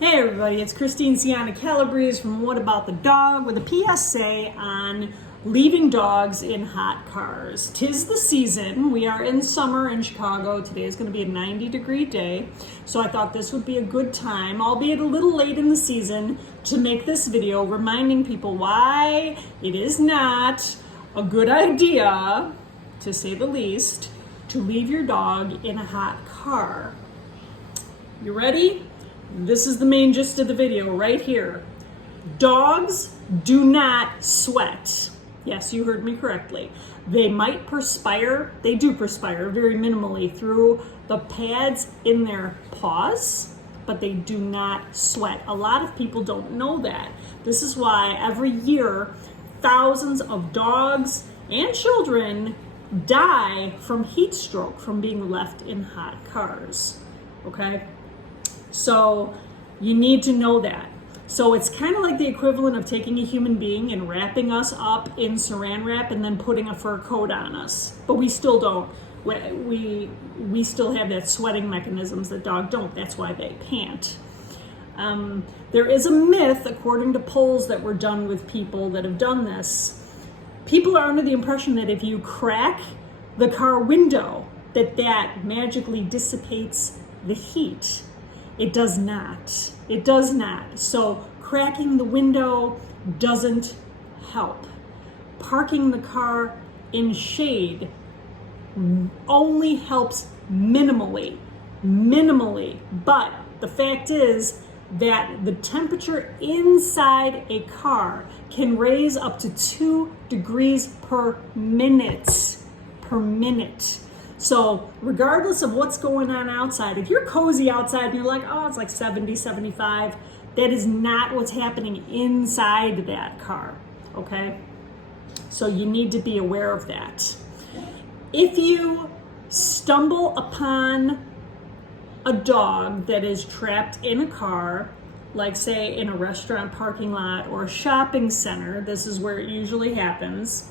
Hey everybody, it's Christine Sienna Calabrese from What About the Dog with a PSA on leaving dogs in hot cars. 'Tis the season. We are in summer in Chicago. Today is going to be a 90-degree day. So I thought this would be a good time, albeit a little late in the season, to make this video reminding people why it is not a good idea, to say the least, to leave your dog in a hot car. You ready? This is the main gist of the video right here. Dogs do not sweat. Yes, you heard me correctly. They might perspire. They do perspire very minimally through the pads in their paws, but they do not sweat. A lot of people don't know that. This is why every year thousands of dogs and children die from heat stroke from being left in hot cars. Okay? So you need to know that. So it's kind of like the equivalent of taking a human being and wrapping us up in saran wrap and then putting a fur coat on us. But we still don't. We still have that sweating mechanisms that dogs don't. That's why they pant. There is a myth, according to polls that were done with people that have done this. People are under the impression that if you crack the car window, that magically dissipates the heat. It does not. It does not. So cracking the window doesn't help. Parking the car in shade only helps minimally. But the fact is that the temperature inside a car can raise up to 2 degrees per minute. So regardless of what's going on outside, if you're cozy outside and you're like, oh, it's like 70, 75, that is not what's happening inside that car, okay? So you need to be aware of that. If you stumble upon a dog that is trapped in a car, like say in a restaurant parking lot or a shopping center, this is where it usually happens.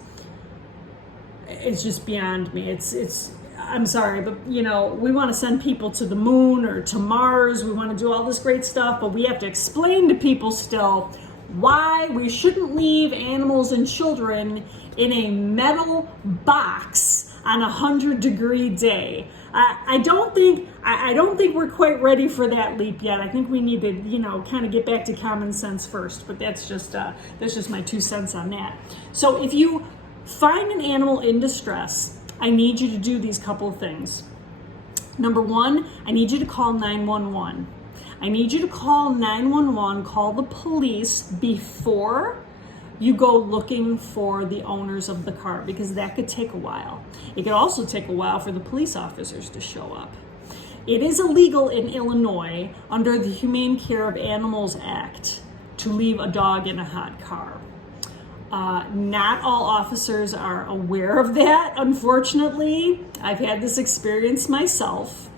It's just beyond me. I'm sorry, but we want to send people to the moon or to Mars. We want to do all this great stuff, but we have to explain to people still why we shouldn't leave animals and children in a metal box on a 100-degree day. I don't think we're quite ready for that leap yet. I think we need to, kind of get back to common sense first. But that's just my 2 cents on that. So if you find an animal in distress, I need you to do these couple of things. Number 1, I need you to call 911. I need you to call 911, call the police before you go looking for the owners of the car, because that could take a while. It could also take a while for the police officers to show up. It is illegal in Illinois under the Humane Care of Animals Act to leave a dog in a hot car. Not all officers are aware of that, unfortunately. I've had this experience myself.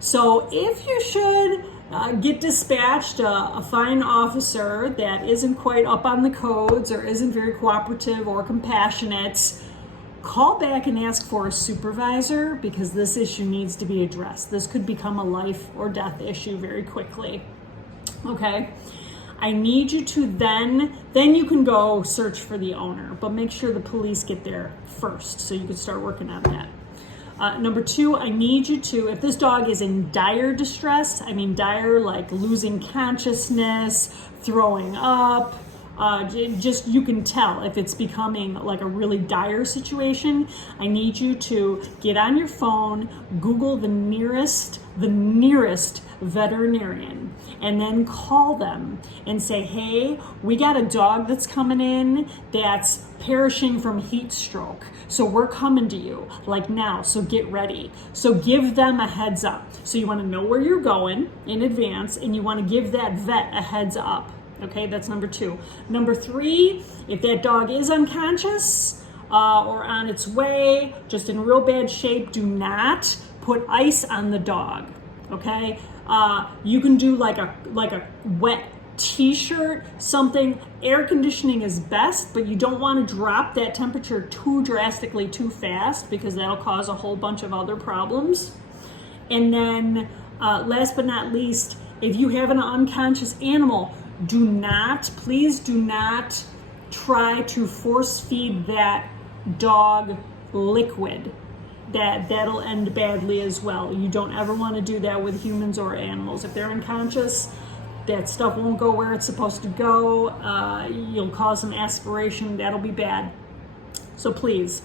So if you should get dispatched a fine officer that isn't quite up on the codes or isn't very cooperative or compassionate, call back and ask for a supervisor, because this issue needs to be addressed. This could become a life or death issue very quickly. Okay? I need you to then you can go search for the owner, but make sure the police get there first so you can start working on that. Number 2, I need you to, if this dog is in dire distress, I mean dire like losing consciousness, throwing up, just you can tell if it's becoming like a really dire situation, I need you to get on your phone, Google the nearest veterinarian, and then call them and say, hey, we got a dog that's coming in that's perishing from heat stroke. So we're coming to you like now, so get ready. So give them a heads up. So you want to know where you're going in advance, and you want to give that vet a heads up. Okay, that's number 2. Number 3, if that dog is unconscious or on its way, just in real bad shape, do not put ice on the dog. Okay, you can do like a wet t-shirt, something. Air conditioning is best, but you don't want to drop that temperature too drastically too fast, because that'll cause a whole bunch of other problems. And then last but not least, If you have an unconscious animal, please do not try to force feed that dog liquid. That'll end badly as well. You don't ever want to do that with humans or animals. If they're unconscious, that stuff won't go where it's supposed to go. You'll cause some aspiration. That'll be bad. So please,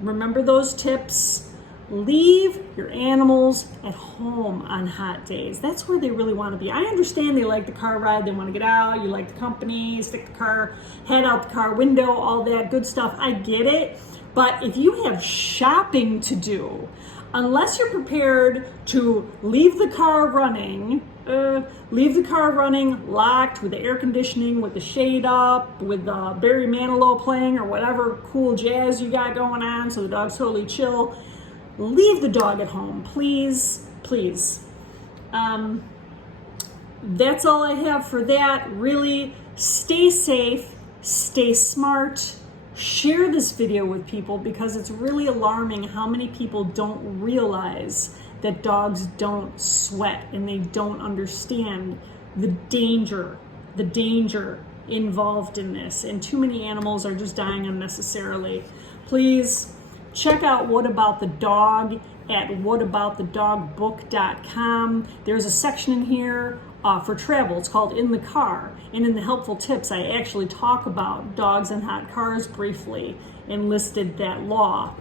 remember those tips. Leave your animals at home on hot days. That's where they really want to be. I understand they like the car ride. They want to get out. You like the company, stick the car, head out the car window, all that good stuff. I get it. But if you have shopping to do, unless you're prepared to leave the car running locked with the air conditioning, with the shade up, with Barry Manilow playing or whatever cool jazz you got going on so the dog's totally chill, leave the dog at home, please, please. That's all I have for that. Really, stay safe, stay smart. Share this video with people because it's really alarming how many people don't realize that dogs don't sweat and they don't understand the danger involved in this. And too many animals are just dying unnecessarily. Please check out What About the Dog at whataboutthedogbook.com. There's a section in here for travel. It's called In the Car. And in the helpful tips, I actually talk about dogs in hot cars briefly and listed that law.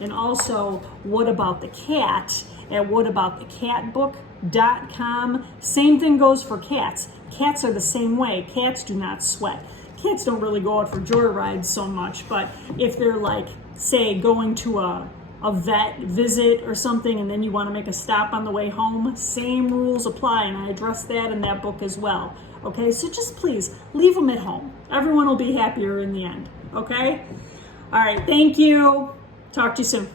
And also, What About the Cat at whataboutthecatbook.com. Same thing goes for cats. Cats are the same way. Cats do not sweat. Cats don't really go out for joyrides so much, but if they're like, say, going to a vet visit or something, and then you want to make a stop on the way home, same rules apply, and I address that in that book as well. Okay, so just please leave them at home. Everyone will be happier in the end. Okay? All right, thank you. Talk to you soon.